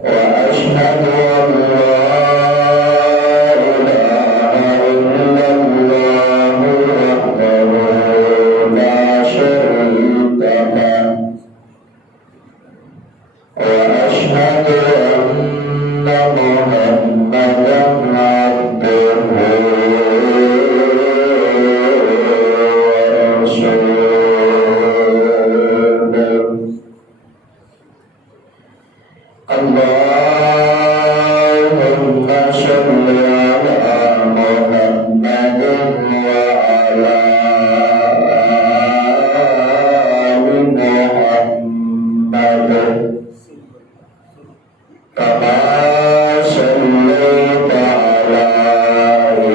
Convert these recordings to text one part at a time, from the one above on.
وأشهد أن لا إله إلا الله وحده لا شريك له وأشهد أن محمدا عبده ورسوله اللهم صل على محمد وعلى آل محمد كما صليت على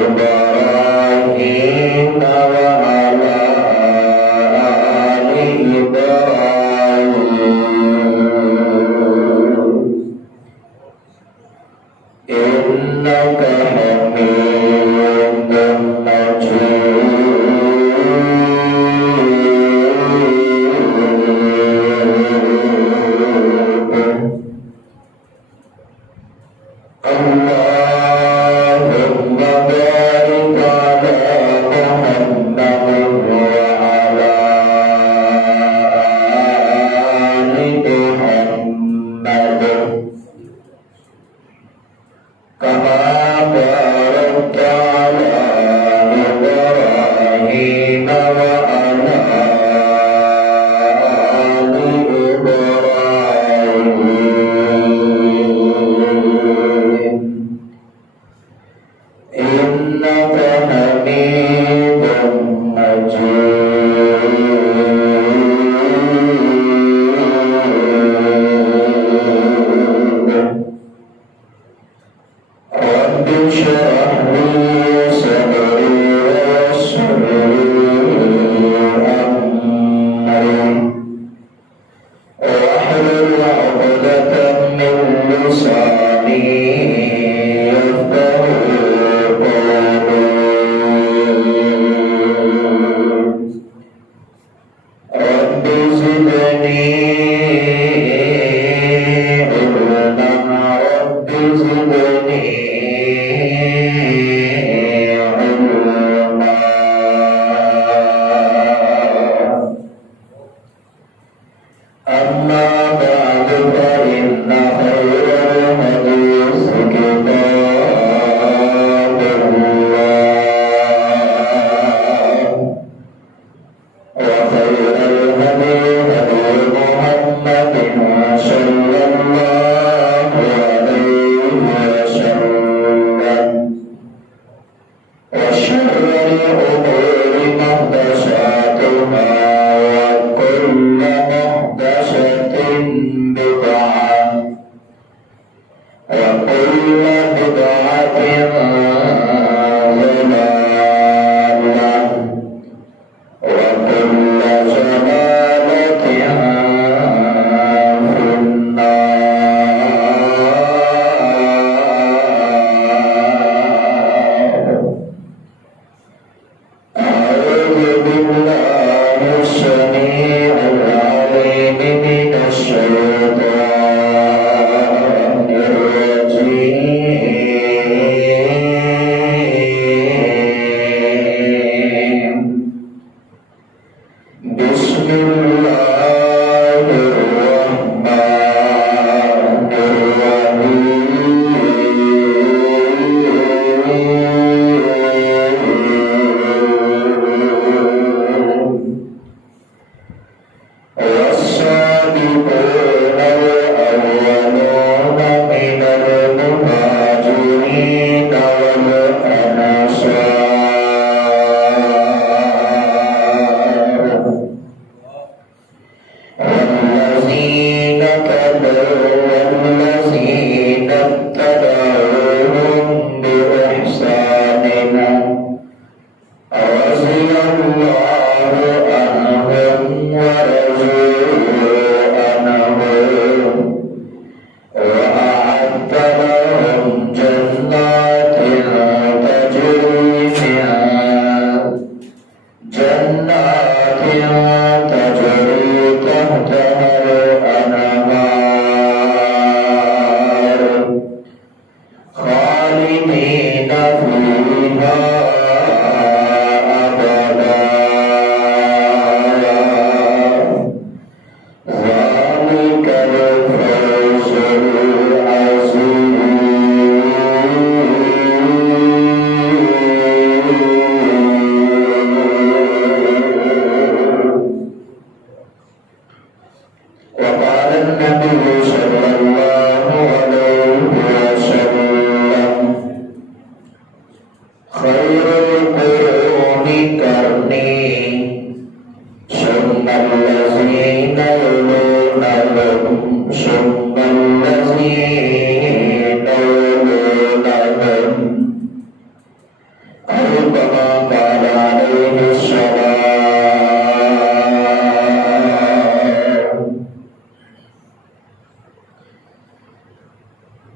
إبراهيم وعلى آل إبراهيم إنك حميد مجيد اللهم بارك على محمد وعلى آل محمد كما باركت على إبراهيم وعلى آل إبراهيم إنك حميد مجيد رب اشرح لي صدري ويسر لي أمري واحلل عقدة من لساني يفقهوا قولي رب زدني علما رب زدني علما أما بعد فإن خير الحديث كتاب الله وخير الهدي هدي محمد صلى الله عليه وسلم وشر الأمور محدثاتها وكل محدثة بدعة وكل بدعة ضلالة وكل ضلالة في النار أعوذ بالله السميع العليم من الشيطان الرجيم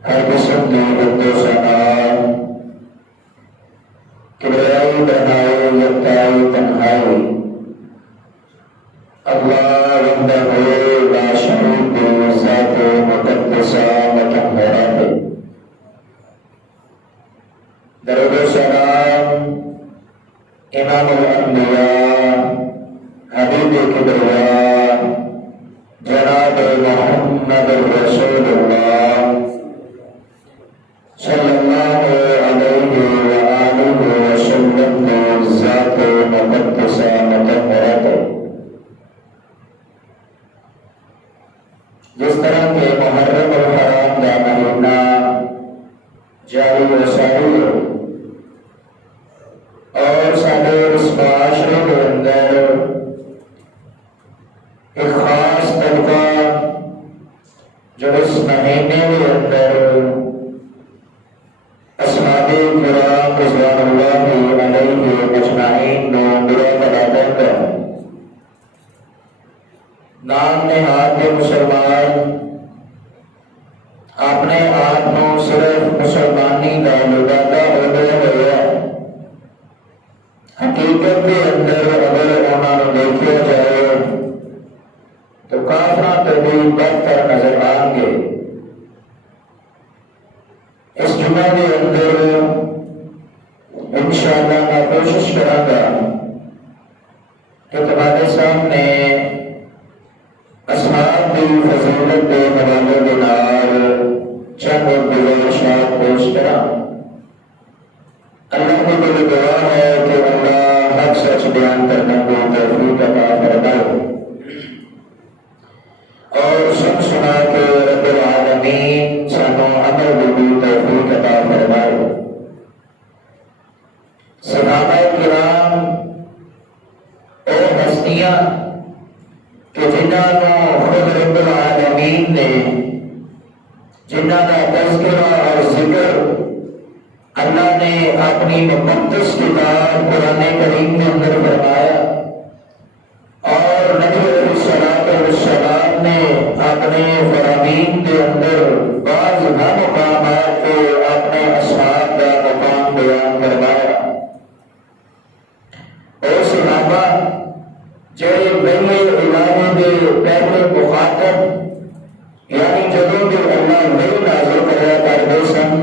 ہر قسم کی حمد و ثنا کبریائی بڑھائی یکتائی تنہائی اللہ وحدہ لا شریک له ذات مقدسہ مطہرہ ہے۔ درود و سلام امام الانبیاء حبیب کبریا جناب محمد رسول اللہ صلی اللہ علیہ وآلہ وسلم ذات مقدسہ مطہرہ ہے۔ جس طرح کے محرم الحرام کا مہینہ جاری و ساری اور سارے اس معاشرے کے اندر ایک خاص طبقہ جو اس مہینے کے اندر اصحاب کرام رضوان اللہ علیہ اجمعین برا تلاوت کا نام نہاد مسلمان اپنے آپ کو صرف مسلمانی کا لبادہ ہو گیا۔ حقیقت کے اندر اگر انہوں نے دیکھا جائے تو کافروں پہ بھی بدتر نظر آئیں گے۔ اس جمعہ کے اندر انشاءاللہ میں کوشش کروں گا کہ تمہارے سامنے اصحاب کی فضیلت کے حوالے کے نال چند ارشاد پیش کرا۔ اللہ کی دل دعا ہے کہ اللہ حق سچ بیان کرنے کو توفیق عطا فرمائے اور سن سنا کے رب العالمین سانو عمل کی توفیق عطا فرمائے۔ صحابہ کرام او ہستیاں کہ جنہاں کو خود رب العالمین نے جنہاں کا تذکرہ اور ذکر اللہ نے اپنی مقدس کتاب قرآن کریم میں اندر فرمایا اور نبی علیہ السلام نے اپنے فرامین کے اندر بعض مقامات کو اپنے اصحاب کا مقام بیان فرمایا۔ اور صحابہ جڑے پہلے الہی کے پہلے مخاطب یعنی جدوں کہ اللہ وحی نازل کریا کرتے سن،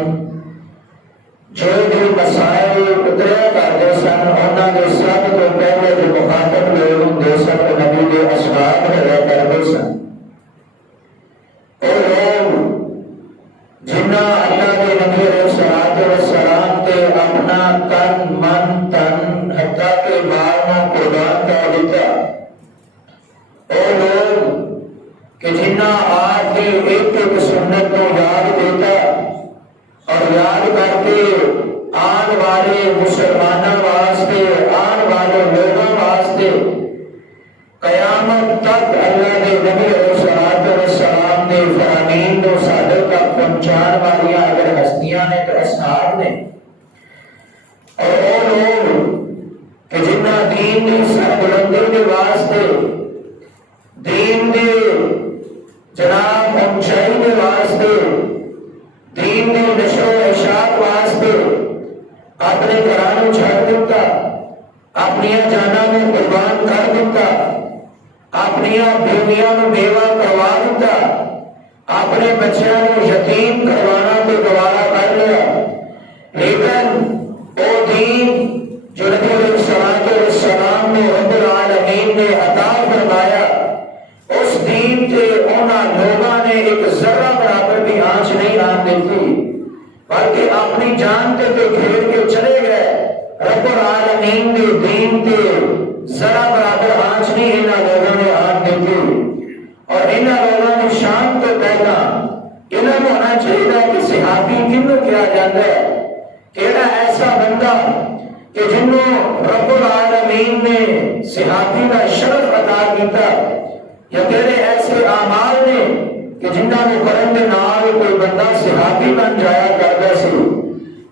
جو بھی مسائل اتریا کرتے سن، انہاں دے سب تو پہلے جو مخاطب لوگ ہوندے سن وہ نبی کے اصحاب رہا کرتے سن۔ اور لوگ جنہاں اللہ کے نبی علیہ السلام تے اپنا تن من تن حتیٰ کہ بال کو قربان کر دیتا، اور لوگ کہ جنہاں آج کے ایک ایک سنت کو یاد دیتا اور یاد کر کے آن والے مسلمانوں واسطے آن والے لوگوں واسطے قیامت تک اللہ کے نبی علیہ السلام نے فرامین کو صادق تک پہنچان والی اگر ہستیاں نے تو اصحاب نے، اور وہ لوگ کہ جنہاں دین کی سربلندی کے واسطے دین کے جناب اونچائی کے واسطے دین کی نشر و اشاعت واسطے اپنے گھرانوں چھڑ دیتا، اپنی جاناں کو قربان کر دیتا، اپنی بیویاں کو بیوہ کروا دیتا، اپنے بچیاں کو یتیم کروانا تو گوارا کر لیا، لیکن وہ دین جو نبی علیہ السلام نے رب العالمین نے عطا فرمایا، اس دین کے انہاں لوگاں نے ایک ذرہ برابر بھی آنچ نہیں آن دیتی، بلکہ اپنی جان تے گھیر کے چلے گئے۔ رب العالمین کے دین کے ذرہ برابر آنچ نہیں انہاں لوگوں نے آن دیتی، اور انہاں لوگوں نے شان تو پہلا انہاں کو ہونا چاہیے کہ صحابی کنوں کیا جاتا ہے، کیڑا ایسا بندہ کہ جنہوں رب العالمین نے صحابی کا شرف عطا کیتا، یا تیرے ایسے اعمال نے کہ جنہاں کو کرن دے نال کوئی بندہ صحابی بن جایا کرتا سی۔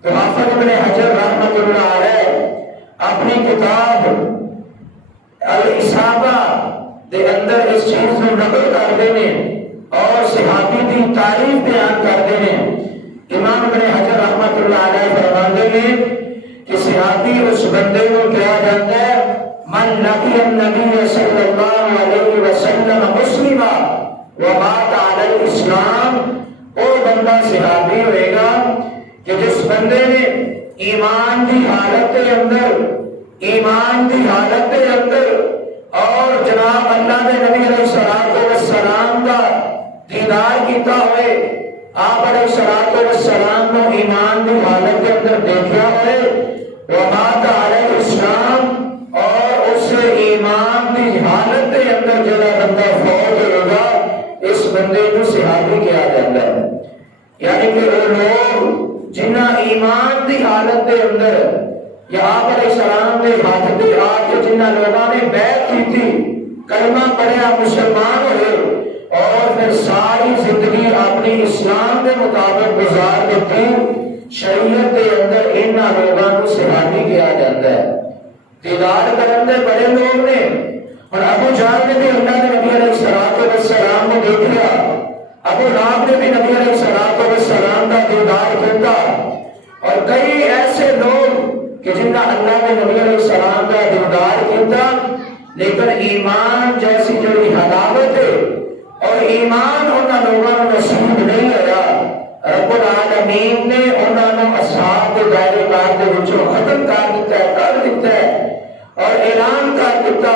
تو حافظ ابن حجر رحمۃ اللہ علیہ اپنی کتاب الاصابہ دے اندر اس چیز کو نقل کرتے ہیں اور صحابی کی تعریف بیان کرتے ہیں ہیں کہ صحابی اس بندے کو کہا جاتا ہے من لقی النبی صلی اللہ علیہ وسلم مسلما ومات علی الاسلام، وہ بندہ صحابی ہوئے گا کہ جس بندے نے ایمان کی حالت کے اندر اور جناب اللہ کے نبی علیہ السلام کا دیدار کیتا ہوئے، آپ علیہ السلام کو ایمان کی حالت کے اندر دیکھا ہوئے، ومات علی الاسلام، اور اس ایمان کی حالت کے اندر جڑا بندہ فوت ہوگا اس بندے کو صحابی کہا جاتا ہے۔ یعنی کہ وہ لوگ جنہ ایمان کی حالت کے اندر یا آپ علیہ السلام کے ہاتھ پہ آ کے جنہ لوگوں نے بیعت کی تھی، کلمہ پڑھا، مسلمان ہوئے اور پھر ساری زندگی اپنی اسلام کے مطابق گزار دیتی، شریعت کے اندر انہاں لوگوں کو صحابی کہا جاتا ہے۔ دیدار کرنے بڑے لوگ نے، اور ابو جہل نے بھی اللہ کے نبی علیہ السلام کو دیکھا، ابو لہب نے بھی نبی علیہ السلام کا دیدار کیا، اور کئی ایسے لوگ کہ جنہ اللہ کے نبی علیہ السلام کا دیدار کیا لیکن ایمان جیسی جو حلاوت ہے اور ایمان انہوں لوگوں کو نصیب نہیں ہوا، رب العالمین نے انہوں نے اصحاب کے دائرے کار کے وچوں ختم کر دیتا ہے اور اعلان کر دیتا،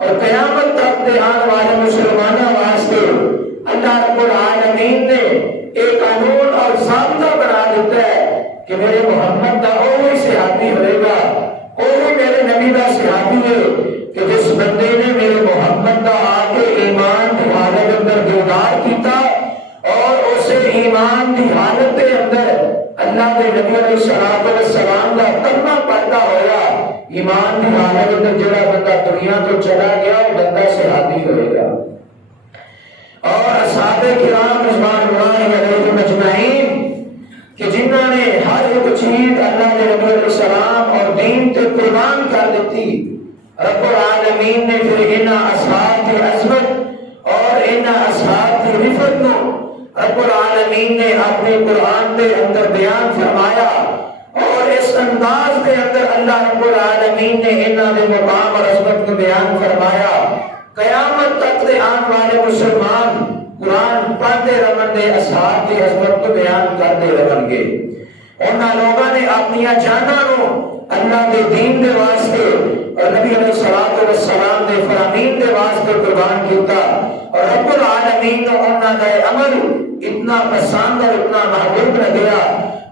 اور قیامت تک دے آنے والے مسلمانوں واسطے اللہ رب العالمین نے ایک قانون اور ضابطہ بنا دیتا ہے کہ میرے محمد کا وہی صحابی ہوئے گا، وہی میرے نبی کا صحابی ہے کہ جس بندے نے میرے محمد کا آ کے ایمان کی حالت اندر دیدار کیتا اور اسے ایمان کی حالت کے اندر اللہ کے نبی علیہ السلام کا کلمہ پڑھتا ہوا، ایمان کی حالت اندر جڑا بندہ دنیا تو چلا گیا وہ بندہ صحابی ہوئے گا۔ اور اصحاب کرام رضوان اللہ علیہم اجمعین کہ جنہوں نے ہر ایک چیز اللہ کے نبی علیہ السلام اور دین تے قربان کر دیتی، رب العالمین نے پھر انہاں اصحاب کی عظمت اور انہاں اصحاب کی رفت نو رب العالمین نے اپنے قرآن کے اندر بیان فرمایا، اور اس انداز کے اندر اللہ رب العالمین نے انہاں دے مقام اور عظمت کو بیان فرمایا۔ قیامت تک دے آنے والے مسلمان قرآن پڑھتے رہن گے، اصحاب کی عظمت کو بیان کرتے رہن گے۔ انہاں لوگوں نے اپنی جاناں نو اللہ کے دین دے واسطے اور نبی علیہ السلام دے فرامین دے واسطے قربان کیتا، اور رب العالمین نے انہاں دا عمل اتنا پسند اور اتنا محبوب لگیا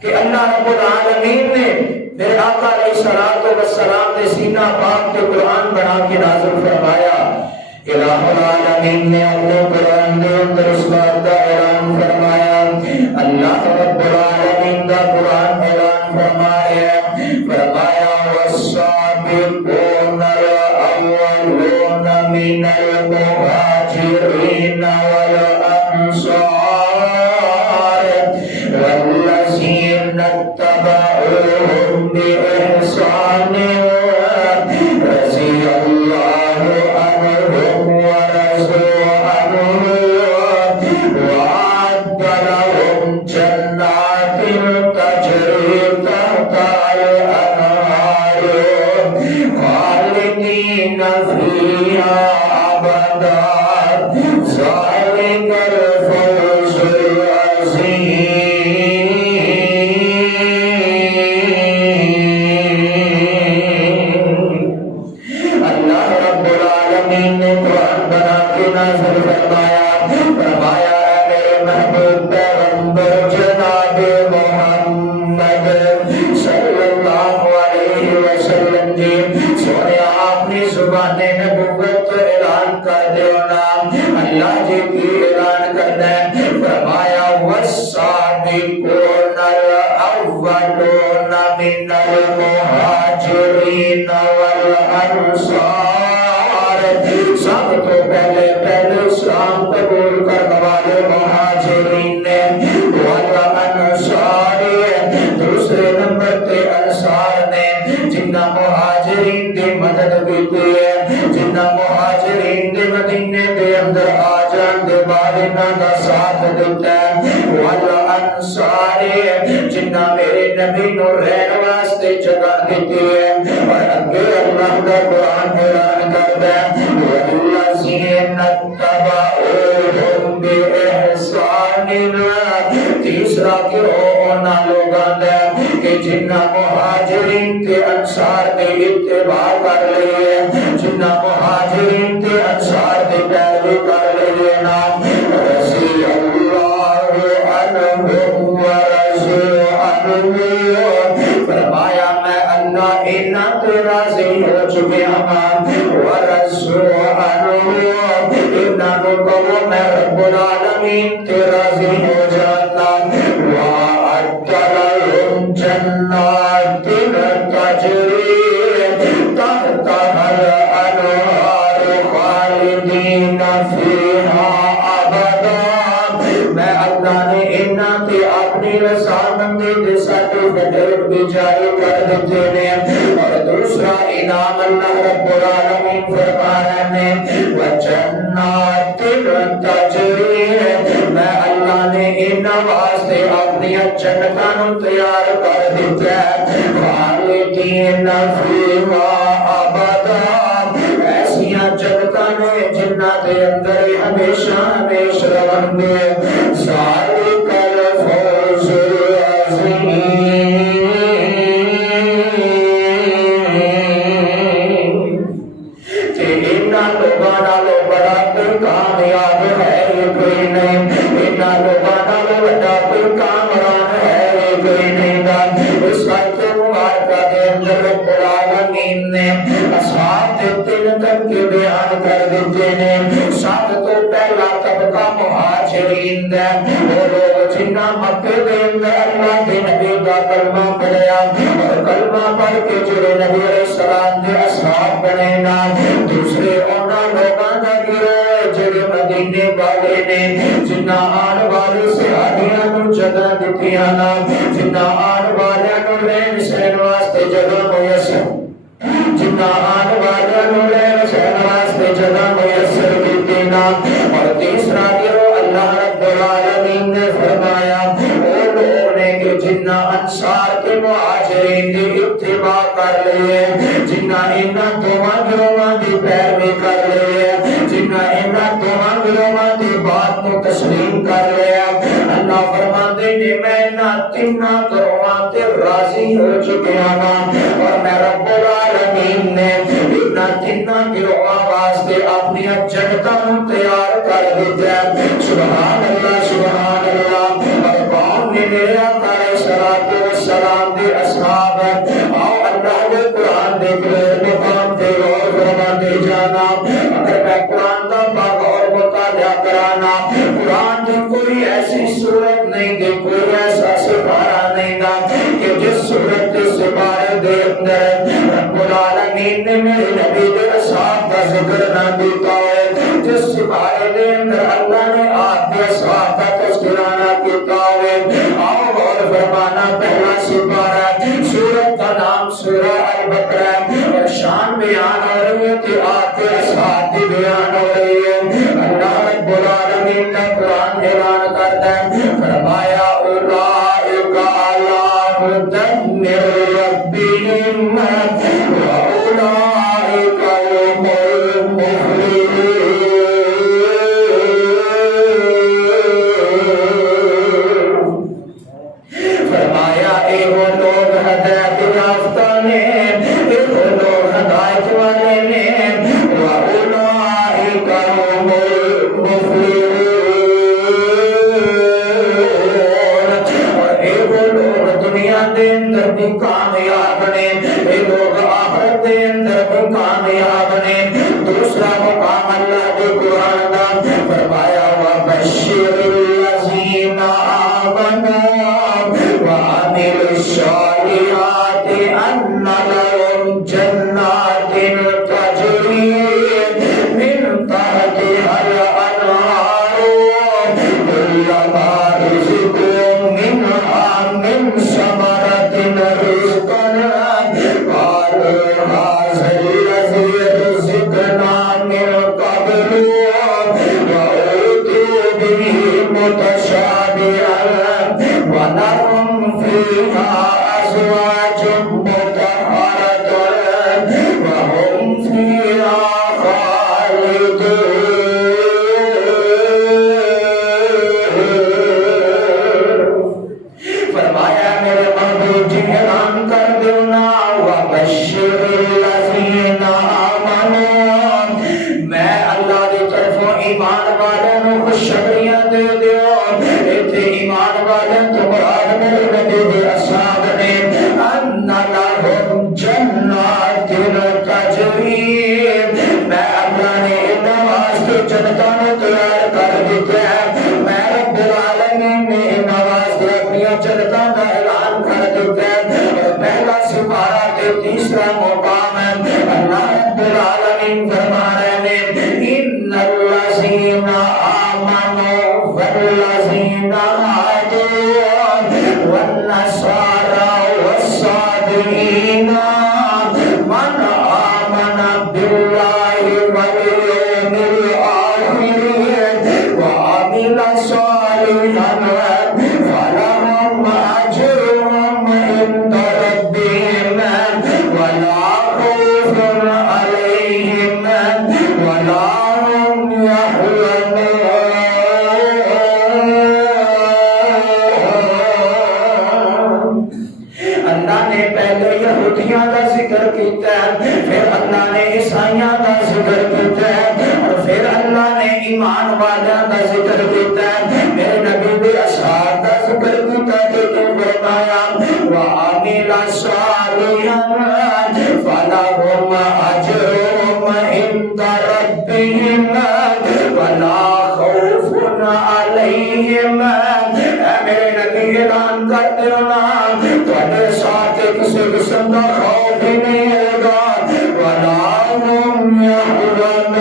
کہ اللہ رب العالمین نے میرے آقا علیہ السلام دے سینہ پاک کے قرآن بنا کے نازل فرمایا۔ الہ العالمین نے اپنے قرآن کے اندر اس بات کا اعلان فرمایا، اللہ رب العالمین کا قرآن اعلان فرمایا والسابقون الاولون من المہاجرین والانصار والذین اتبعوهم بإحسان رضی اللہ عنہم ورضوا عنہ وأعد لهم جنات تجری تحتها الأنهار خالدین فیہا أبدا ذلک الفوز العظیم۔ اللہ رب العالمین نے قرآن بنا کے نازل فرمایا اے محبوب پیغمبر جناب محمد صلی اللہ علیہ وسلم جی، سونے آپ نے زبان نبوت اعلان کر دے نام اللہ جی کی اعلان کرنا ہے۔ فرمایا والسابقون الاولون من المہاجرین والانصار، سب تو پہلے اسلام قبول کرنے والے مہاجرین نے، والانصار دوسرے نمبر پہ انصار نے، جنہ مہاجرین کی مدد کی ہے، جنہ مہاجرین کے مدینے کے اندر آ جان دے بعد انہاں دا ساتھ دیتا ہے۔ والانصار سارے جنہ میرے نبی نو رہن واسطے جگہ دیتی ہے اور اگے اللہ کا قرآن اعلان کرتا ہے والذین اتبعوہم بإحسان تیسرا گروہ انہاں لوگاں دا کہ جنہ مہاجرین تے انصار دے اتباع کر لئے جنہ مہاجرین تے انصار دے پیروی کر لئے نام رضی اللہ عنہم ورضوا عنہ فرمایا میں اللہ انہاں تے راضی ہو چکے ہوں ورضوا عنہ انہاں کو میں رب العالمین تے راضی ہو جاتا وَأَعَدَّ لَهُمْ جَنَّاتٍ تَجْرِي تَحْتَهَا الْأَنْهَارُ خَالِدِينَ فِيهَا أَبَدًا میں اللہ نے انہاں تے اپنی رضامندی دے سرٹیفکیٹ بھی جاری کر دیتے ہیں اور دوسرا انعام اللہ رب العالمین فرما رہے ہیں وَجَنَّاتٍ تَجْرِي میں اللہ نے انہاں واسطے اپنی جنتاں تیار کر دیا ہے خالدین فیہا ابدا ایسیاں جنتاں نے جنہاں دے اندر ہمیشہ ہمیشہ رہن گے ذالک الفوز العظیم کہ انہاں لوگاں نالوں بڑا کوئی کامیاب ہے کوئی نہیں انہاں لوگاں نالوں بڑا کوئی کامران ہے کوئی نہیں اس وقت مبارکہ دے اندر رب العالمین نے اصحاب دے تین تن کے بیان کر دیتے ہیں سب تو پہلا طبقہ مہاجرین دے وہ لوگ جنہاں مکے دے اندر اللہ کے نبی کا کلمہ پڑھیا اور کلمہ پڑھ کے جڑے نبی علیہ السلام دے اصحاب بنے نا دوسرے انہاں لوگاں دا گروہ جڑے مدینے والے نے جنہاں آن والے صحابیاں نوں جگہ دتیاں نا جنہاں آن والیاں نوں رہن سہن واسطے جگہ میسر جنہاں آن والیاں نوں رہن سہن واسطے جگہ میسر کیتی نا اور تیسرا گروہ اللہ رب العالمین نے فرمایا وہ لوگ نے کہ جنہاں انصار کے مہاجرین دی اتباع کر لیے جنہاں انہاں دوواں گروہاں دی پیروی کر لیے جنہاں انہاں دوواں گروہاں دی بات کو تسلیم کر لیا اللہ فرماتے نے میں انہاں تیناں گروہاں تے راضی ہو چکے ہوں اور میں رب العالمین نے انہاں تیناں گروہاں واسطے اپنی جنتاں تیار کر دیا سبحان اللہ اور کون نے میرے آقا علیہ الصلوۃ والسلام دے اصحاب آؤ اللہ کے قرآن دے مقام تے غور فرماتے جانا اگر میں قرآن کا بغور مطالعہ کرانا قرآن کی کوئی ایسی صورت نہیں دے کوئی ایسا سپارہ نہیں دا کہ جس صورت کے سپارے دے اندر رب العالمین نے میرے نبی دے اصحاب کا ذکر نہ دیتا ہے جس سپارے دے اندر اللہ نے آپ کے اصحاب کا تذکرہ نہ کیتا ہے آؤ غور فرمانا پہلا سپارہ سورت کا نام سورہ البقرہ اور شان بیان ہو رہی ہے کہ آپ کے اصحاب کی بیان ہو رہی ہے اللہ رب العالمین کا قرآن اعلان کرتا ہے فرمایا اولئک علی ھدی من ربہم واولئک هم المفلحون فرمایا اے وہ لوگ ہدایت یافتہ نے اے وہ لوگ ہدایت والے نے واولئک هم المفلحون اور اے وہ لوگ دنیا دے اندر بھی کامیاب نے اے لوگ آخرت دے اندر بھی کامیاب نے دوسرا مقام اللہ کے قرآن کا فرمایا وبشر الذین آمنوا وعملوا الصالحات ان لهم جنات تجری من تحتها الانہار كلما رزقوا منها من ثمرة رزقا قالوا هذا الذي رزقنا من قبل وأوتوا به متشابها ونزل فيها أزواج مطهرة وهم فيها خالدون. فرمایا میرے محبوب جی اعلان کر دینا وبشر الذین آمنوا، میں اللہ کی طرفوں ایمان والوں کو خوشخبریاں دے دیو. ایتھے ایمان والوں تو مراد میرے نبی دے اصحاب نے ان لہم جنات تجری، میں اللہ نے انہاں واسطے جنتاں نوں تیار کر دتا ہے. میں رب العالمین نے انہاں واسطے اپنی جنتاں کا اعلان کر دتا ہے. پہلا سپارہ تے تیسرا مقام ہے. اللہ رب العالمین فرما رہے ہیں ان الذین آمنوا والذین هادوا والنصارى والصابئین من آمن بالله واليوم الآخر وعمل صالحا فلهم أجرهم عند ربهم ولا خوف عليهم ولا هم يحزنون. اللہ نے پہلے یہودیاں کا ذکر کیتا ہے، پھر اللہ نے عیسائیاں کا ذکر کیتا ہے، اور پھر اللہ نے ایمان والوں کا ذکر کیتا ہے. میرے نبی کے اصحاب کا ذکر کیتا ہے کہ فرمایا وعمل صالحا فلهم اجرهم عند ربهم ولا خوف عليهم. میرے نبی اعلان کرتے ہو نا تھوڑے ساتھ کسی قسم کا خوف ہی نہیں ہوگا. ولا هم يحزنون،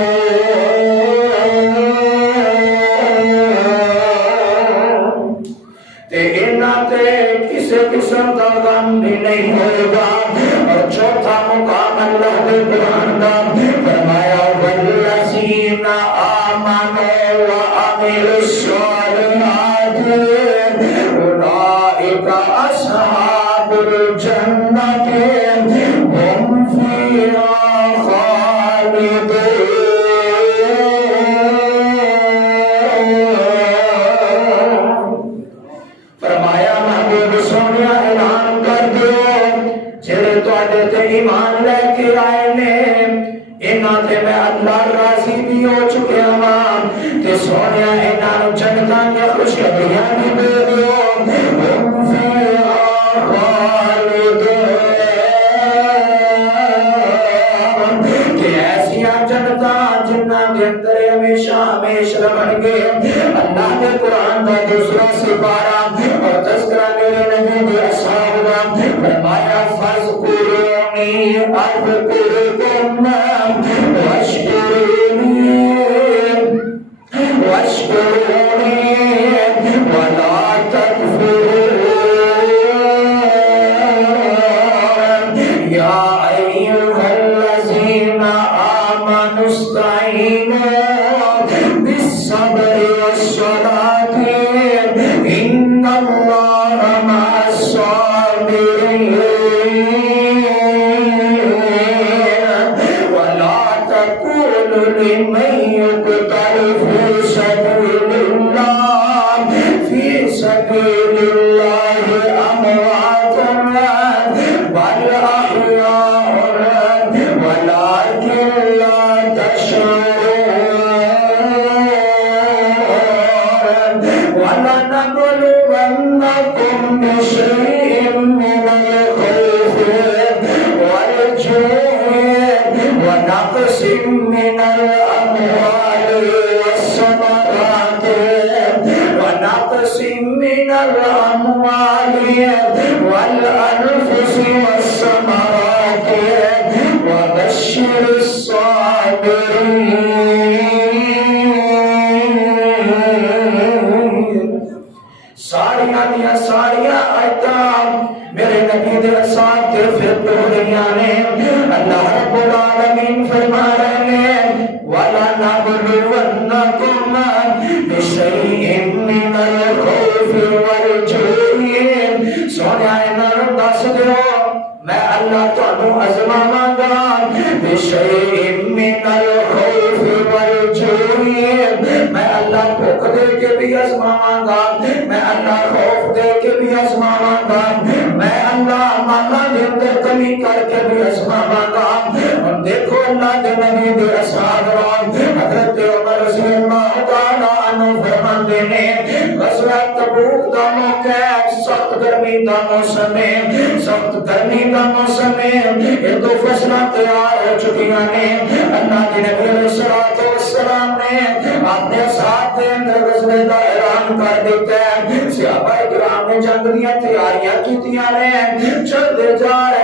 تے انہاں تے کسی قسم کا غم بھی نہیں ہوگا. اور چوتھا مقام اللہ نے قرآن کا فرمایا والذین آمنوا وعملوا الصالحات اولئک اصحاب الجنۃ هم فیہا خالدون. فرمایا محبوب سونیا اعلان کر دیو جڑے تواڈے تے ایمان لے کے آئے نے انہاں تے میں اللہ راضی بھی ہو چکیا ہاں. تے سونیا انہاں نوں جنتاں دی خوشخبریاں بھی دے دیو ہم فیہا خالدون. تے ایسیاں جنتاں جنہاں دے اندر ہمیشہ ہمیشہ رہن گے. اللہ نے قرآن کا دوسرا سپارہ اور تذکرہ میرے نبی کے اصحاب کا فرمایا فاذکرونی اذکرکم واشکرونی ولا تکفرون. یا ایھا الذین آمنوا استعینوا بالصبر والصلاة ان اللہ مع الصابرین ولا تقولوا لمن يقتل في سبيل الله اموات بل احیاء ولكن لا تشعرون. ولنبلونكم بشيء من الخوف والجوع ونقص من الأموال والثمرات والأنفس والثمرات وبشر الصابرين. ساریاں دیا ساریاں آیتاں میرے نبی دے ساتھ پھر پڑھیاں نے. اللہ رب العالمین فرما رہے ہیں وَلَنَبْلُوَنَّكُمْ بِشَيْءٍ مِّنَ الْخَوْفِ وَالْجُوعِ. سونے دیو میں اللہ تانوں ازماواں گا بشیء من الخوف والجوع میں اللہ بھوک دے کے بھی ازماواں گا میں اللہ خوف دے کے بھی ازماواں گا میں اللہ مالا دے اندر کمی کر کے بھی ازماواں گا اور دیکھو اللہ دے نبی دے اصحاب حضرت عمر رضی اللہ تعالی عنہ فرماندے نے غزوہ تبوک دا موقع سخت گرمی دا موسم ہے سخت گرمی دا موسم ہے یہ دو فصلیں تیار ہو چکیاں نے اللہ کے نبی علیہ الصلوۃ والسلام نے اپنے ساتھ دے اندر غزوے دا اعلان کر دیتا ہے صحابہ کرام نے جنگ دی تیاریاں کیتیاں نے چلتے جا رہے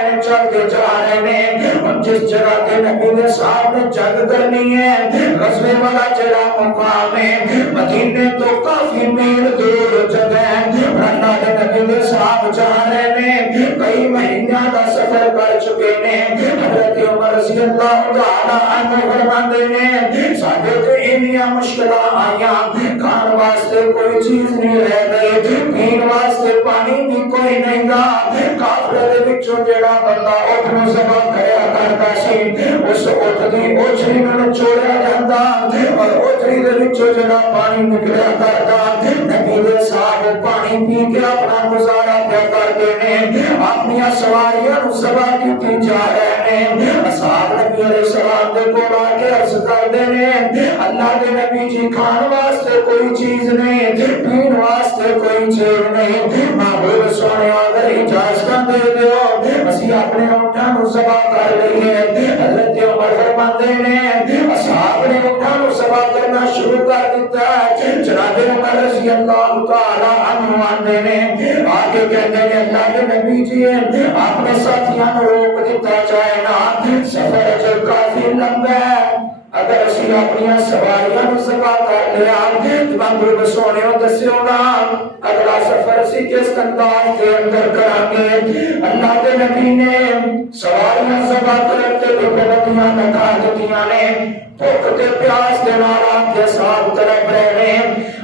ہیں اور جس جگہ کے نبی نے صاحب نے جنگ کرنی ہے غزوے والا جگہ مقام ہے مدینے تو کافی میل دور جگہ ہے اور اللہ کے نبی نے صاحب جا رہے ہیں کئی مہینہ دا سفر کر چکے ہیں حضرت عمر رضی اللہ تعالی عنہ فرماندے نے ساڈے تے انیاں مشکلاں آیاں کھان واسطے کوئی چیز نہیں رہ گئی پین واسطے پانی بھی کوئی نہیں گا کافر دے وچوں جڑا بندہ اٹھ نو ذبح کریا کردا سی اس اٹھ دی اوچھری نوں چوڑیا جاندا اور اوچھری دے وچوں جڑا پانی نکلیا کردا نبی دے صاحب پانی پی کے اپنا گزارا پیا کرتے ہیں اپنی سواریاں نوں ذبح کیتی جا رہے ہیں اصحاب نبی علیہ السلام دے کول آ کے عرض کردے نے اللہ دے نبی جی کھان واسطے کوئی چیز نہیں پین واسطے کوئی چیز نہیں محبوب سونے اگر اجازت دے دیو اسی اپنے اونٹاں نوں ذبح کر لئیے حضرت عمر فرماندے نے اصحاب نے اونٹاں نوں ذبح کرنا شروع کر دیتا ہے جناب عمر رضی اللہ تعالی عنہ آندے نے آگے کہتے ہیں اللہ کے نبی جی اپنے ساتھیاں نوں روک دیتا جائے نا سفر جو کافی لمبا ہے اگر اسی اپنی سواریاں نوں ذبح کر لیا محبوب سونے دسیو نا اگلا سفر اسی کس انداز کے اندر کریں گے اللہ کے نبی نے سواریاں ذبح کرتے پابندیاں لگا دتیاں نے بھوک تے پیاس دے نال آپ کے ساتھ طرف رہے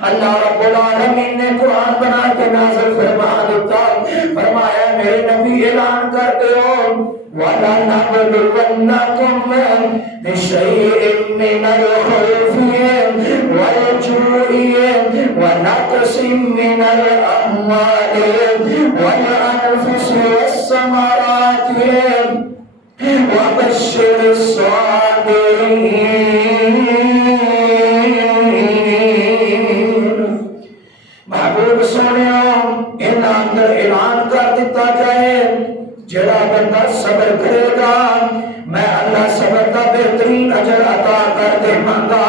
اللہ رب العالمین نے قرآن بنا کے نازل فرما دیتا فرمایا میرے نبی اعلان کر دیو وَلَنَبْلُوَنَّكُمْ بِشَيْءٍ مِّنَ الْخَوْفِ وَالْجُوعِ وَنَقْصٍ مِّنَ الْأَمْوَالِ وَالْأَنفُسِ وَالثَّمَرَاتِ وَبَشِّرِ الصَّابِرِينَ محبوب سونےو اعلان کر دیتا جائے جڑا بندہ صبر کرے گا میں اللہ صبر کا بہترین اجر عطا کر دے مانگا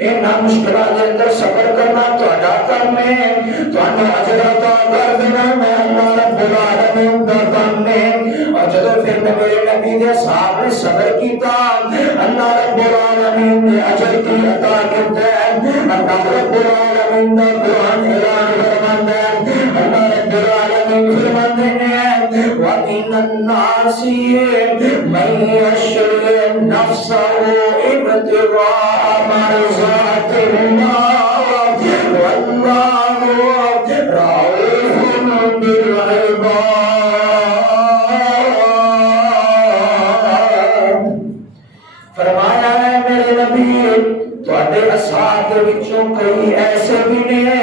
انہاں مشکلات دے اندر صبر کرنا تہاڈا کم ہے تہاڈا اجر عطا کر دینا میں اللہ رب العالمین دا کم ہے اور جدوں پھر میرے نبی دے صحابہ نے صبر کیتا اللہ رب العالمین نے اجر کی عطا کیتا ہے اللہ رب العالمین دا قرآن اعلان فرماندا ہے اللہ رب العالمین فرماندے ہیں وَمِنَ النَّاسِ مَن يَشْرِي نَفْسَهُ ابْتِغَاءَ مَرْضَاتِ اللَّهِ وَاللَّهُ رَءُوفٌ بِالْعِبَادِ فرمایا ہے میرے نبی تواڈے اصحاب دے وچوں کئی ایسے بھی نے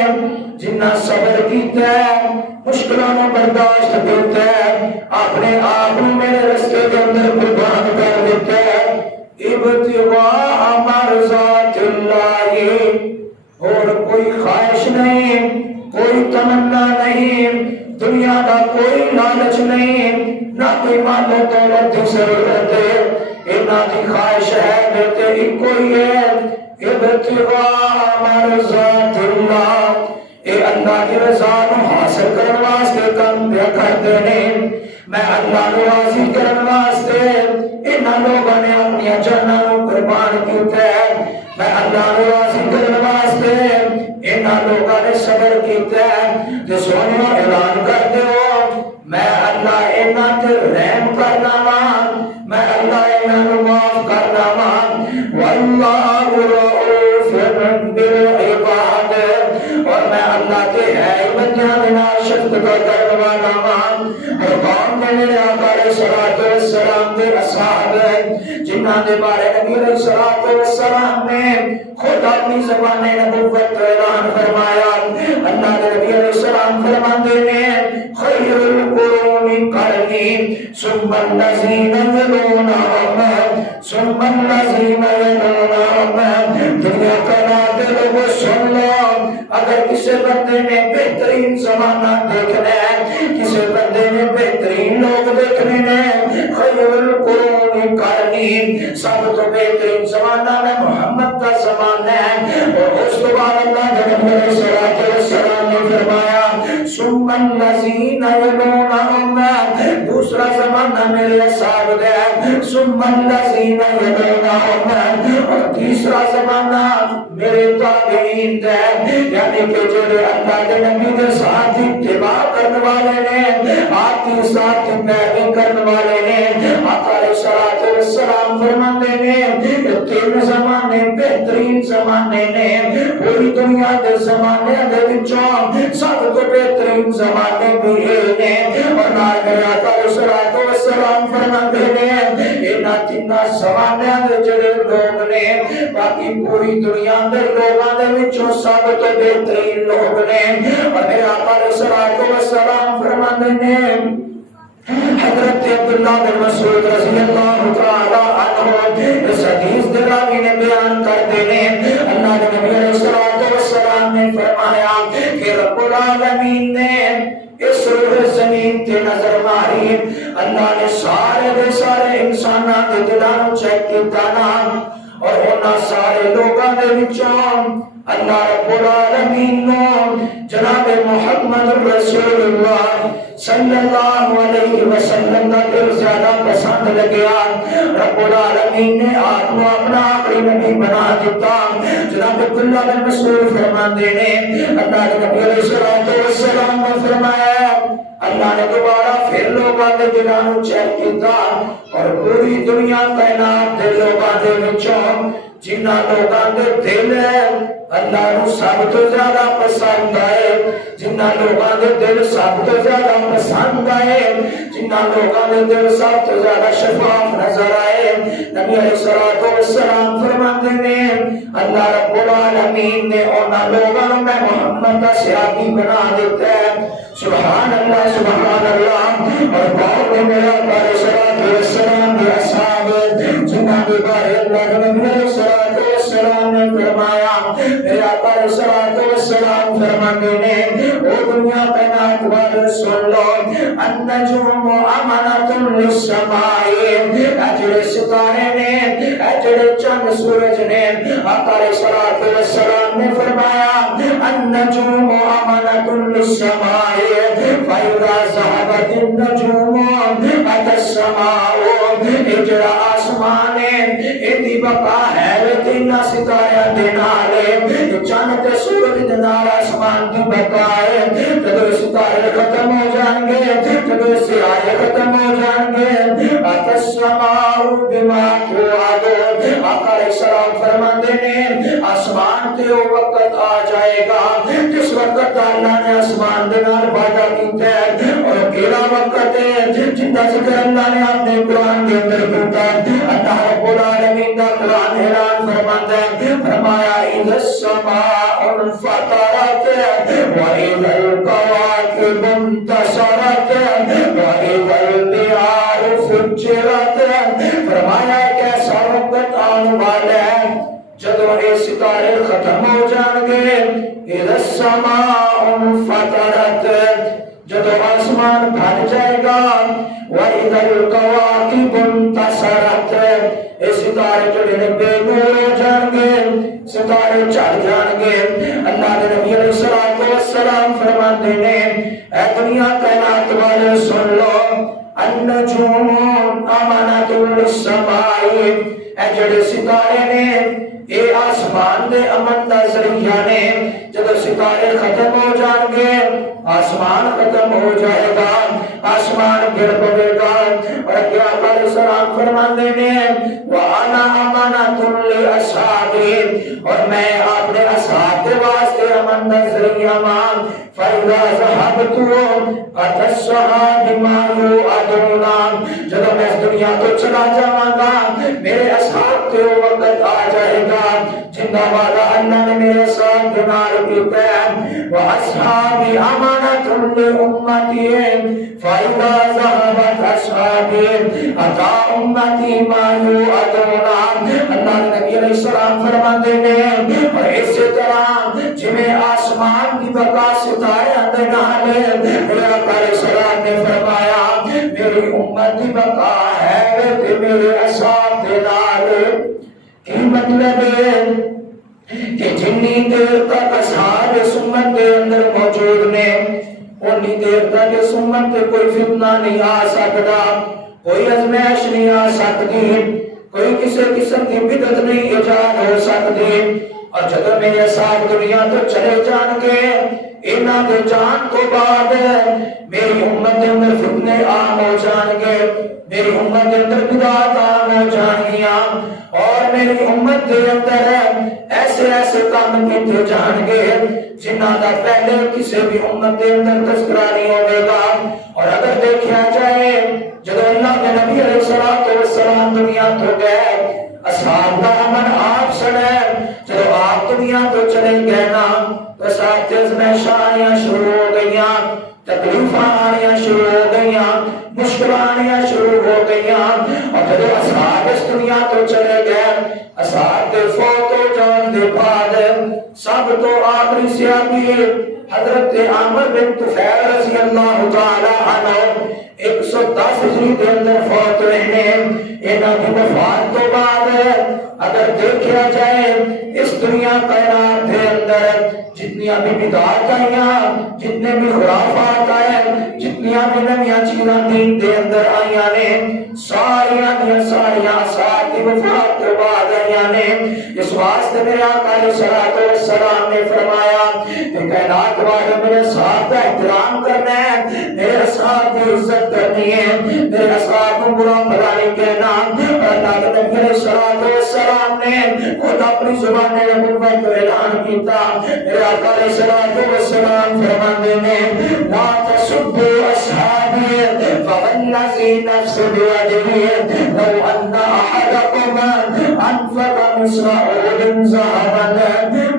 جنہاں صبر کیتا ہے مشکلوں کو برداشت کرتا ہے اپنے آپ میرے رستے کے اندر قربان کر دیتا ہے ابتغاء مرضات اللہ اور کوئی خواہش نہیں کوئی تمنا نہیں دنیا کا کوئی لالچ نہیں نہ کوئی مال و دولت کی ضرورت ہے انہاں کی خواہش ہے بیٹے ایک کوئی ہے ابتغاء مرضات اللہ اے اللہ کی رضا نو حاصل کرنے واسطے کم پیا کرتے ہیں میں اللہ نو راضی کرنے واسطے انہاں لوگوں نے اپنی جاناں نو قربان کیتا ہے میں اللہ نو راضی کرنے واسطے انہاں لوگوں نے صبر کیتا ہے تے سونیا اعلان کر دیو میں اللہ انہاں تے رحم کرنا وا میں اللہ انہاں نو معاف کرنا وا واللہ رؤوف بالعباد اور میں اللہ کے ہے بندیاں دے نال شفقت کرنے والا وا اور کون میرے اصحاب ہیں جنہاں دے بارے نبی علیہ الصلوۃ والسلام نے خود اپنی زبان نبوت کا اعلان فرمایا. اللہ کے نبی علیہ السلام فرماتے ہیں خیر القرون قرنی ثم الذین یلونہم ثم الذین یلونہم. دنیا کا ناظر لوگوں سن لو، اگر کسی بندے نے بہترین زمانہ دیکھنا ہے، کسی بندے نے بہترین لوگ دیکھنے ہیں، خیر القرون قرنی، سب تو بہترین زمانہ میں محمد کا زمانہ ہے. اور اس کے بعد اللہ کے نبی علیہ الصلوۃ والسلام نے فرمایا ثم الذین یلونہم، دوسرا زمانہ میرے اصحاب ہے، ثم الذین یلونہم، اور تیسرا زمانہ میرے تابعین ہے. یعنی کہ جو اللہ کے نبی کے ساتھ اتباع کرنے والے نے، آپ کے ساتھ پیروی کرنے والے نے، آقا علیہ الصلوۃ والسلام فرماتے ہیں تین زمانے بہترین زمانے نے، پوری دنیا کے زمانے دے وچوں سب تو بہترین زمانے بھی نے. اور آقا علیہ الصلوۃ والسلام فرماتے ہیں انہاں تیناں زمانے دے جڑے لوگ نے، باقی پوری دنیا دے لوگاں دے وچوں سب تو بہترین لوگ نے. اور میرے آقا علیہ الصلوۃ والسلام فرماتے ہیں حضرت عبداللہ بن مسعود رضی اللہ تعالی عنہ اس حدیث دراوی نے بیان کرتے ہیں اللہ کے نبی علیہ الصلوۃ والسلام نے فرمایا کہ رب العالمین نے اس روح زمین تے نظر ماری، اللہ نے سارے دے سارے انساناں دے دلاں چیک کیتا نا، اور انہاں سارے لوگاں دے وچوں اللہ رب العالمین نو جناب محمد رسول اللہ صلی اللہ علیہ وسلم کا دل زیادہ پسند لگیا. رب العالمین نے آپ کو اپنا آخری نبی بنا دیتا. جناب عبداللہ بن مسعود فرماتے ہیں اللہ کے نبی علیہ الصلوۃ والسلام نے فرمایا اللہ نے دوبارہ پھر لوگاں دے دلاں نوں چیک کیتا، اور پوری دنیا کائنات دے لوگاں دے وچوں جنہاں لوگاں دے دل اللہ نو سب تو زیادہ پسند آئے، جنہاں لوگاں دے دل سب تو زیادہ پسند آئے، جنہاں لوگاں دے دل سب تو زیادہ شفاف نظر آئے، نبی علیہ الصلوۃ والسلام فرماتے ہیں اللہ رب العالمین نے انہاں لوگاں نوں میں محمد کا صحابی بنا دیتا ہے. سبحان اللہ سبحان اللہ. اور بعد میں میرا علیہ الصلوۃ والسلام کے اصحاب جنہاں کے بارے اللہ کے نبی علیہ الصلوۃ والسلام نے فرمایا میرے آقا علیہ الصلوۃ والسلام فرماتے ہیں او دنیا کائنات والے سن لو النجوم امانۃ للسماء، اجڑے ستارے نے، اجڑے چند سورج نے، آقا علیہ الصلوۃ والسلام نے فرمایا النجوم امانۃ للسماء فإذا ذهبت النجوم أتى السماء، اجڑا آسمان ایدی بقا ہے تین ستارے دے نال، چاند تے سورج دے نال آسمان دی بقا ہے. جدوں ستارے ختم ہو جان گے، جدوں ستارے ختم ہو جان گے، أتى السماء بما توعدون. آقا علیہ السلام فرماتے ہیں آسمان تے وہ وقت آ جائے گا جس وقت اللہ نے آسمان دے نال وعدہ کیتا ہے، اور کیڑا وقت ہے جن دا ذکر اللہ نے اپنے قرآن کے اندر کیتا ہے. اللہ رب العالمین کا قرآن اعلان فرماتا ہے فرمایا اذا السماء انفطرت واذا الكواكب انتثرت واذا البحار فجرت. فرمایا کیسا وقت آنے والا ہے جدوں یہ ستارے ختم ہو جان گے، اذا السماء انفطرت، جدوں آسمان بھر جائے گا، وَإِذَا الْكَوَاكِبُ انتَثَرَتْ، یہ ستارے جو بے نور ہو جان گے، ستارے چڑھ جان گے. اللہ کے نبی علیہ الصلوۃ والسلام فرماتے ہیں اے دنیا کائنات والے سن لو النجوم امانۃ للسماء، اے جڑے ستارے نے اے آسمان دے امن دا ذریعہ نے. جب ستارے ختم ہو جان گے آسمان ختم ہو جائے گا، آسمان گر پڑے گا. اور کیا علیہ السلام فرماتے ہیں وَأَنَا أَمَانَةٌ لِأَصْحَابِي، اور میں اپنے اصحاب کے واسطے امن دا ذریعہ ماں. فَإِذَا ذَهَبْتُ أَتَى الصَّحَابِ مَا يُوعَدُونَ، جب میں اس دنیا کو چلا چلا جاواں گا میرے اصحاب تے وقت آ جائے گا جنہ والا اللہ نے میرے ساتھ بیمار کیتا ہے واصحابی امانت لامتی فاذا ذهبت اصحابی اتا امتی ما یوعدون اللہ نے نبی علیہ السلام فرماتے ہیں اور اسی طرح جویں آسمان کی بقا ستارے دے نال میرے آقا علیہ السلام نے فرمایا میری امت کی بقا ہے تے میرے اصحاب دے نال کی مطلب ہے کہ جنی دیر تک اصحاب اس امت کے اندر موجود نے انی دیر تک اس امت تے کوئی فتنہ نہیں آ سکتا کوئی ازمائش نہیں آ سکتی کوئی کسی قسم کی بدعت نہیں ایجاد ہو سکتی اور جب میرے اصحاب دنیا تو چلے جان کے انہاں دے جان تو بعد میری امت کے اندر فتنے عام ہو جان گے میری امت کے اندر بدعات عام ہو جان گیاں اور میری امت کے اندر ایسے ایسے کام کیتے جان گے جنہاں دا پہلے کسی بھی امت کے اندر تذکرہ نہیں ہوئے گا اور اگر دیکھا جائے جب اللہ کے نبی علیہ السلام دنیا تو گئے اصحاب کا امن آپ سڑے جب آپ دنیا تو چلے گئے نا تو ساتھ ازمائشاں آنیاں شروع ہو گئیاں تکلیفاں آنیاں شروع ہو گئیاں مشکلات آنیاں شروع ہو گئیاں اور جب اصحاب اس دنیا تو چلے گئے اصحاب کے فوت ہو جان دے بعد سب تو آخری صحابی حضرت عامر بن طفیل رضی اللہ تعالی عنہ 110 ہجری کے اندر فوت ہوئے ہیں انہاں کی وفات تو بعد اگر دیکھا جائے اس دنیا کائنات کے اندر جتنی بھی بدعات آئیاں جتنے بھی خرافات آئے جتنی بھی نمیاں چیزاں دین کے اندر آئیاں نے ساریاں ساتھ کی وفات کے بعد آئیاں نے اس واسطے میرے آقا علیہ السلام نے فرمایا کہ کائنات والے میرے ساتھ کا احترام کرنا ہے میرے ساتھ کی عزت کرنی ہے میرے ساتھ کو برا بھلا نہیں کہنا اور اللہ کے نبی علیہ السلام نے خود اپنی زبان نبوت کو اعلان کیتا میرے آقا علیہ السلام فرماتے ہیں لا تسبوا اصحابی فوالذی نفس بیدہ لو ان احدکم انفق مثل احد ذهبا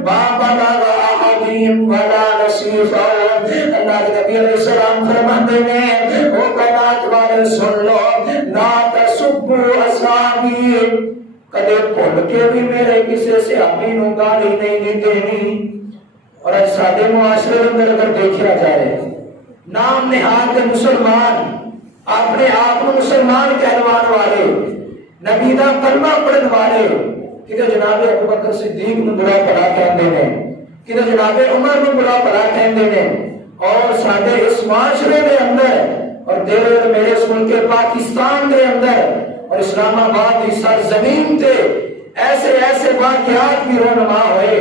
ما بلغ احدهم ولا نصیفہ اللہ کے نبی علیہ السلام فرماتے ہیں وہ کائنات والے سن لو لا تسبوا اصحابی کدے بھول کے بھی میرے کسی سے اپنی نو گالی نہیں دینی اور اج ساڈے معاشرے اندر اگر دیکھا جائے نام نہاد مسلمان اپنے آپ کو مسلمان کہلوان والے نبی دا کلمہ پڑھن والے کدے جناب ابو بکر صدیق نو برا بھلا کہندے نے کدے جناب عمر نو برا بھلا کہندے نے اور ساڈے اس معاشرے دے اندر اور تیرے اور میرے اس ملک پاکستان دے اندر اور اسلام آباد کی سرزمین تے ایسے ایسے واقعات بھی رونما ہوئے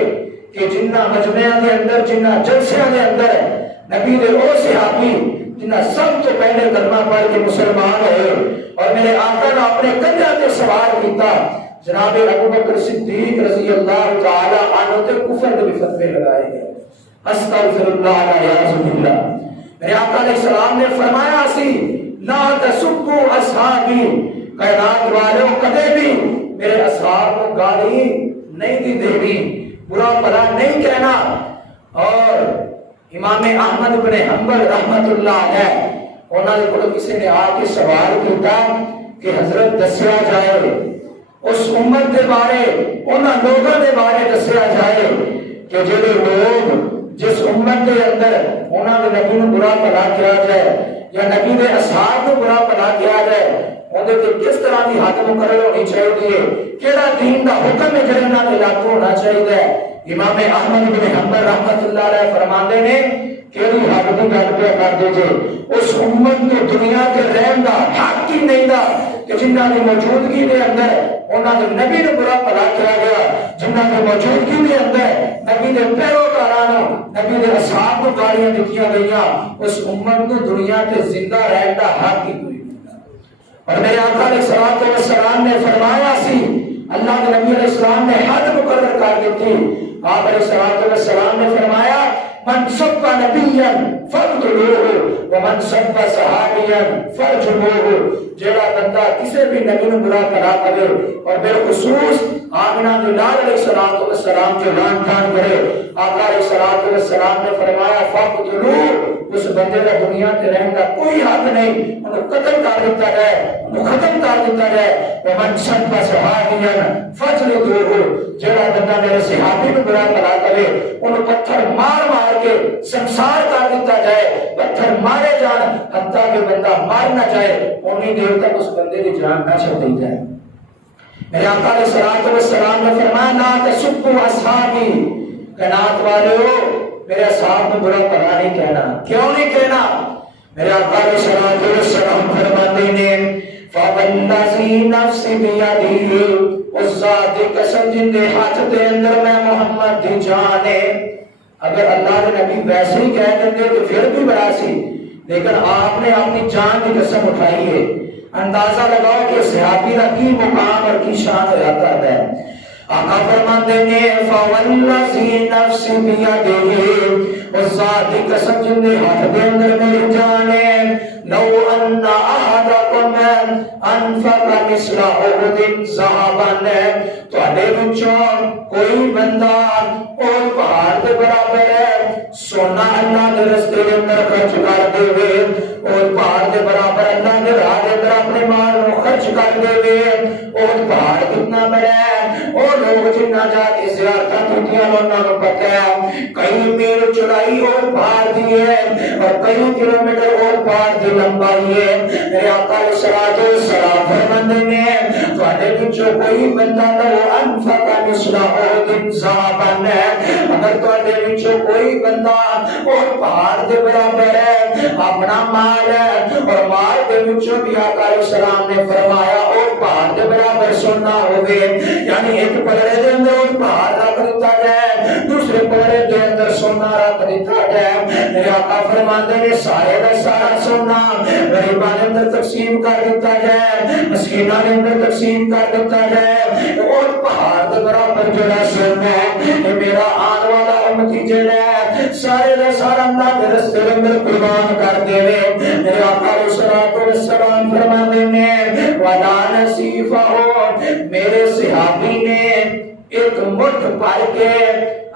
کہ جنہ مجمعہ دے اندر جنہ جلسیاں دے اندر نبی دے او صحابی جنہ سب تو پہلے کلمہ پڑھ کے مسلمان ہوئے اور میرے آقا نے اپنے کندھے تے سوار کیتا جناب ابو بکر صدیق رضی اللہ تعالی عنہ تے کفر دے فتوے لگائے گئے استغفر اللہ اعوذ باللہ میرے آقا علیہ السلام نے فرمایا سی لا تسبوا اصحابی کائنات والوں کدے بھی میرے اصحاب کو گالی نہیں دی دینی برا بھلا نہیں کہنا اور امام احمد بن حنبل رحمت اللہ علیہ انہوں نے کول کسی نے آ کے سوال کیتا کہ حضرت دسیا جائے اس امت کے بارے انہاں لوگوں کے بارے دسیا جائے کہ جڑے لوگ جس امت کے اندر انہاں دے نبی نو برا بھلا کیا جائے یا نبی دے اصحاب کو برا بھلا کیا جائے اندے تے کس طرح دی حد مقرر ہونی چاہیے کیڑا دین دا حکم ہے جڑا نال لاگو ہونا چاہیے امام احمد بن حنبل رحمت اللہ علیہ فرماندے نے کیڑی حد دی گل پہ کر دے جے اس امت کو دنیا تے رہن دا حق ہی نہیں دا کہ جنہاں دی موجودگی دے اندر انہاں دے نبی نو برا بھلا کیا گیا جنہاں دی موجودگی دے اندر نبی دے پیروکاراں نبی دے اصحاب کو گالیاں دتیاں گئیاں اس امت کو دنیا تے زندہ رہن دا حق ہی کوئی اور میرے آقا علیہ السلام نے فرمایا سی اللہ کے نبی علیہ السلام نے حد مقرر کر دیتی آپ علیہ السلام نے فرمایا من سب نبیا فقتلوه ومن سب صحابیا فرجموه، جڑا بندہ کسی بھی نبی نو برا کلا کرے اور بالخصوص آمنہ دی لال علیہ السلام کے لان تان کرے، آقا علیہ السلام نے فرمایا فقتلوه، اس بندے کا دنیا تے رہن کا کوئی حق نہیں، انہوں قتل کر دیتا ہے، انہوں ختم کر دیتا ہے۔ ومن سب صحابیا فجلدوه، جڑا بندہ میرے صحابی کو برا کلا کرے انہوں پتھر مار مار کے سنسار کر دیتا جائے، پتھر مارے جان حتیٰ کہ بندہ مار نہ جائے، انہی دیر تک اس بندے کی جان نہ چھوڑ دی جائے۔ میرے آقا علیہ السلام نے فرمایا لا تسبوا اصحابی، قناعت والے ہو میرے اصحاب کو برا بھلا نہیں کہنا۔ کیوں نہیں کہنا؟ میرے آقا علیہ السلام فرماتے ہیں فوالذی نفس بیدہ، اس ذات کی قسم جن دے ہاتھ دے اندر میں محمد دی جان ہے، اگر اللہ نے نبی ویسے ہی کہہ دیتے تو پھر بھی بڑا سی، لیکن آپ نے اپنی جان کی قسم اٹھائی ہے۔ اندازہ لگاؤ کہ صحابی کا کی مقام اور کی شان ہو جاتا ہے۔ آقا فرماتے ہیں فوالذی نفس بیدہ، اس ذات کی قسم جن دے ہاتھ دے اندر میری جان ہے، لو ان احدکم انفق مثل احد ذهبا، تواڈے وچوں کوئی بندہ اور پہاڑ دے برابر ہے سونا اللہ دے رستے دے اندر خرچ کر دے، اور پہاڑ دے برابر اللہ دے راہ دے اندر اپنے مال کو خرچ کر دے، اور پہاڑ کتنا بڑا ہے، اور لوگ جنہ جا کے زیارتاں کیتیاں انہاں نوں پتہ ہے کئی میل چوڑائی اور پہاڑ دی ہے اور کئی کلومیٹر اور پہاڑ دی لمبائی ہے۔ میرے آقا علیہ السلام فرماندے نے تواڈے وچوں کوئی بندہ لو انفق مثل احد ذهبا، اگر تواڈے وچوں کوئی بندہ اور پہاڑ دے برابر ہے اپنا مال ہے، اور مال دے وچوں بھی آقا علیہ السلام نے فرمایا اور پہاڑ دے برابر سونا ہوے، یعنی ایک پلڑے دے اندر اور پہاڑ رکھ دیتا جائے، دوسرے پلڑے دے اندر سونا رکھ دیتا جائے، میرے آقا فرماندے نے سارے دا سارا سونا غریباں دے اندر تقسیم کر دیتا جائے، مسکیناں دے اندر تقسیم کر دیتا جائے، اور پہاڑ دے برابر جڑا سونا ہے اے میرا آن والا امتی جڑا ہے سارے دا سارا اللہ دے رستے دے اندر قربان کر دے۔ میرے آقا علیہ السلام فرماندے نے ولا نصیفہ، میرے صحابی نے ایک مٹھ بھر کے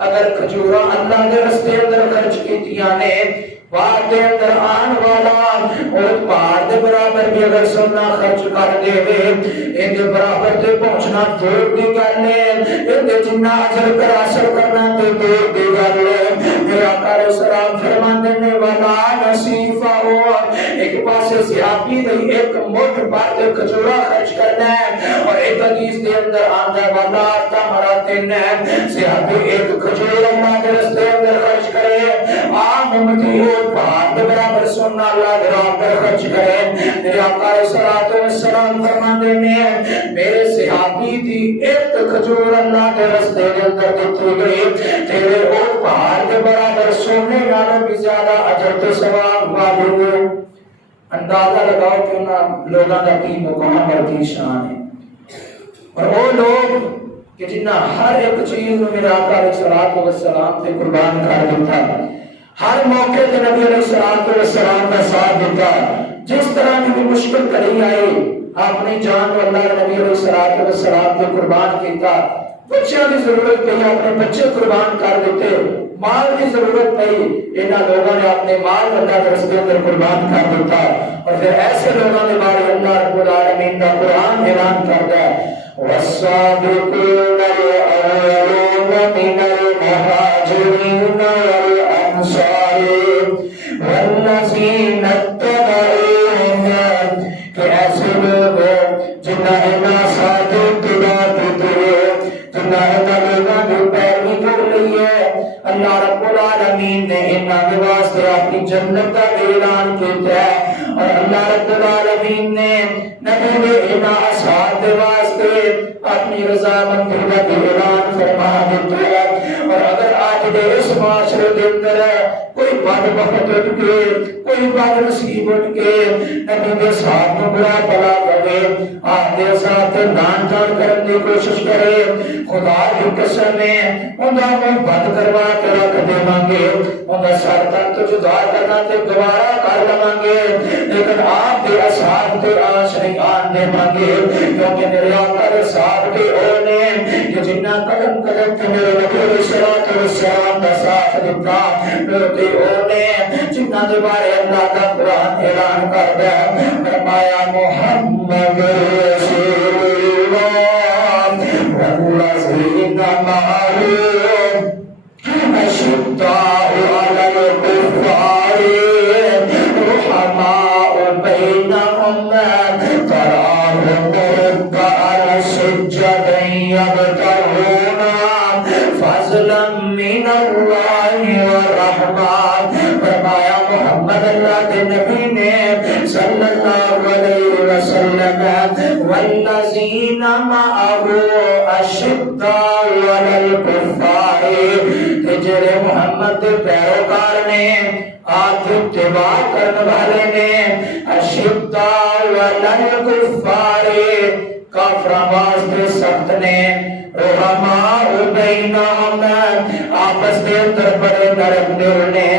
اگر کھجوراں اللہ دے رستے اندر خرچ کیتیاں نے، پہاڑ دے اندر آن والا اور پہاڑ دے برابر بھی اگر سونا خرچ کر دے ان دے برابر تے پہنچنا دور دی گل ہے، ان دے جنہ اجر کر حاصل کرنا تے دور دی گل ہے۔ میرے آقا علیہ السلام فرماندے نے ولا نصیفہ، ایک پاسے صحابی نے ایک مٹھ بھر کے کھجورا خرچ کرنا ہے، اور ایک حدیث دے اندر آندا ولا تمراتن، صحابی ایک کھجور اللہ کے راستے اندر خرچ کرے، عام امتی ہو پہاڑ کے برابر سونا اللہ کے راہ پر خرچ کرے۔ میرے آقا علیہ السلام فرماندے نے میرے صحابی دی ایک کھجور اللہ کے راستے اندر دتی گئی تیرے اور پہاڑ کے برابر سونے نالوں بھی زیادہ اجر تے ثواب واجب ہے۔ اندازہ لگاؤ کہ انہاں لوگاں دا کی مقام اور کی شان ہے، اور وہ لوگ کہ جنہاں ہر ایک چیز میں میرے آقا علیہ السلام سے قربان کر دیتا، ہر موقع تے نبی علیہ السلام کا ساتھ دیتا، جس طرح کی بھی مشکل کڑی آئی اپنی جان کو اللہ کے نبی علیہ السلام کو قربان کیتا، بچوں کی ضرورت پئی اپنے بچے قربان کر دیتے، مال کی ضرورت پئی انہاں لوگوں نے اپنے مال اللہ کے راستے میں قربان کر دیتا، اور پھر ایسے لوگوں کے بارے اللہ رب العالمین کا قرآن اعلان کرتا ہے والسابقون الأولون من المهاجرين والأنصار والذين اتبعوهم، کہ ایسے لوگ جنہیں ساتھ اتباع دیتے جنہیں لوگوں کی پیروی کر لی ہے، اللہ رب العالمین نے انہاں کے واسطے اپنی جنت کا اعلان کیا ہے، اور اللہ رب العالمین کریم نے نبی کے ان اصحاب کے واسطے اپنی رضامندی کا اعلان فرما دیتا ہے۔ اور اگر آج دے اس معاشرے کے اندر کوئی بد وقت اٹھ کے کوئی بد نصیب اٹھ کے نبی کے ساتھ میں برا بلا کرے آپ کے ساتھ نان تان کرنے کی کوشش کرے خدا کی قسم ہے انہاں میں بند کروا کے رکھ دے مانگے انہاں سر تک تو جدا کرنا تے گوارا کر لمانگے لیکن آپ کے اصحاب کے آنچ نہیں آن دے مانگے کیونکہ میرے آقا کے صاحب کے اونے یہ جنہ قدم قدم کے میرے نبی علیہ السلام کا ساتھ دیتا میرے اونے جنہ دے بارے اللہ کا قرآن اعلان کر دے فرمایا محمد رسول اللہ والذین معه أشداء على الكفار رحماء بينهم تراهم ركعا سجدا يبتغون فضلا من الله ورحمة فرمایا محمد اللہ کے نبی نے صلی اللہ علیہ وسلم والذین معه أشداء على الكفار جڑے محمد کے پیروکار نے آپ اتباع کرنے والے نے اشداء علی الکفار کافراں واسطے سخت نے رحماء بینہم آپس کے اندر بڑے نرم دل نے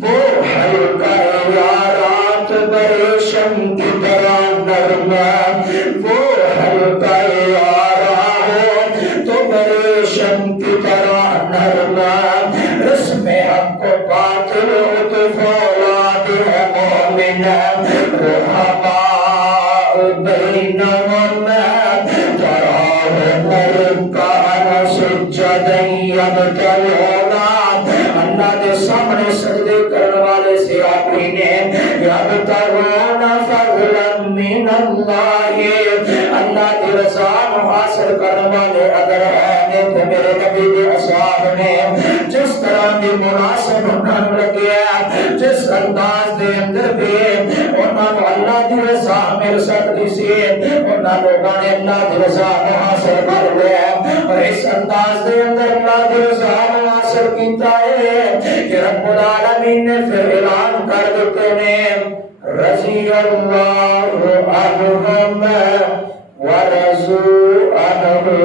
وہ ہلکا یارات بریشم کی طرح نرم وہ ہلکا یارات تو بریشم کی طرح نرم رسم حق و باطل عطف اولاد ہے مومن رحماء بینہم تراہم رکعا سجدا یبتغون اللہ کے سامنے سجدے کرنے والے سے آپری نے یبتغون فضلا من اللہ اللہ کی رضا حاصل کرنے والے اگر ہے تو میرے نبی کے اصحاب نے جس طرح کی مناسب انہوں لگیا جس انداز دے اندر بھی انہوں اللہ کی رضا مل سکتی سی انہوں لوگوں نے اللہ کی رضا حاصل کر لیا اور اس انداز دے اندر اللہ کی رضا حاصل کیتا ہے کہ رب العالمین نے پھر اعلان کر دیتے ہیں رضی اللہ عنہم ورضوا عنہ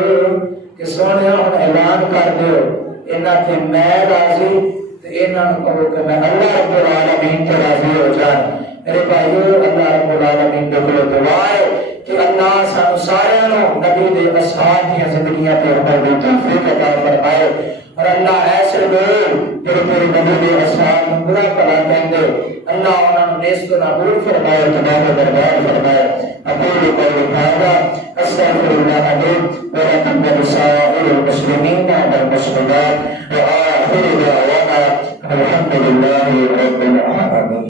کہ سونے ہم اعلان کر دیو انہاں تے میں راضی تے انہاں نوں کہو کہ میں اللہ رب العالمین تے راضی ہو جاؤں میرے بھائیو اللہ رب العالمین دے کول دعا ہے کہ اللہ سانو سارے نوں نبی دے اصحاب دی زندگیاں تے عمل دی توفیق عطا فرمائے اور اللہ ایسے لوگ جو میرے نبی دے اصحاب نوں برا بھلا کہندے اللہ انہاں نوں نیست نابود فرمائے تمام دربار فرمائے اقول قولی ھذا استغفر اللہ لي ولكم ولسائر المسلمين والمسلمات وآخر دعوانا الحمد لله رب العالمين